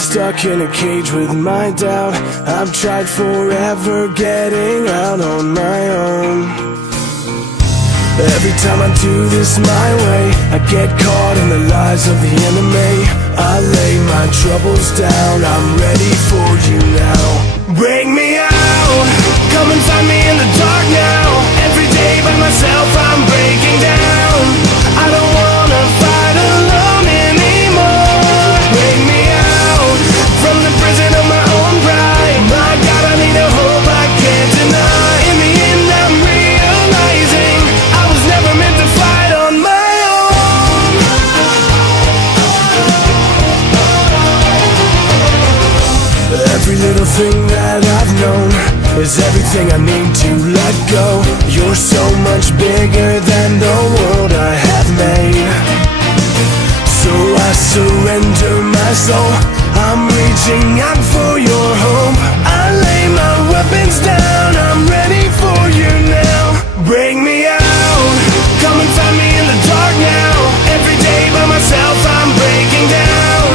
stuck in a cage with my doubt. I've tried forever getting out on my own. Every time I do this my way, I get caught in the lies of the enemy. I lay my troubles down, I'm ready for you now. Bring me out, come and find me in the dark now. Every day by myself I'm breaking down. I don't wanna fight alone anymore. Bring me out, from the prison of my own pride. My God, I need a hope I can't deny. In the end I'm realizing I was never meant to fight on my own. Every little thing that I've known is everything I need to let go. You're so much bigger than the world I have made. So I surrender my soul, I'm reaching out for your hope. I lay my weapons down, I'm ready for you now. Bring me out, come and find me in the dark now. Every day by myself I'm breaking down.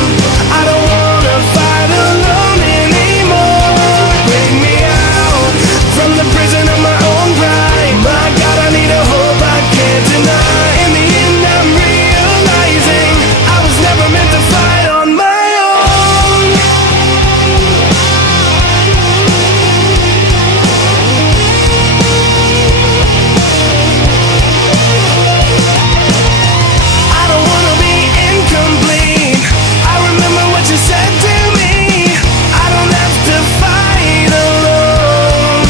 I don't wanna fight alone anymore. Bring me out, from the prison of my own pride. My God, I need a hope I can't deny. In the end I'm realizing I was never meant to fight on my own. I don't wanna be incomplete. I remember what you said to me. I don't have to fight alone.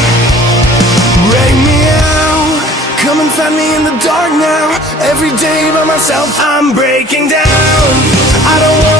Bring me out, come and find me in the dark now. Every day by myself I'm breaking down. I don't want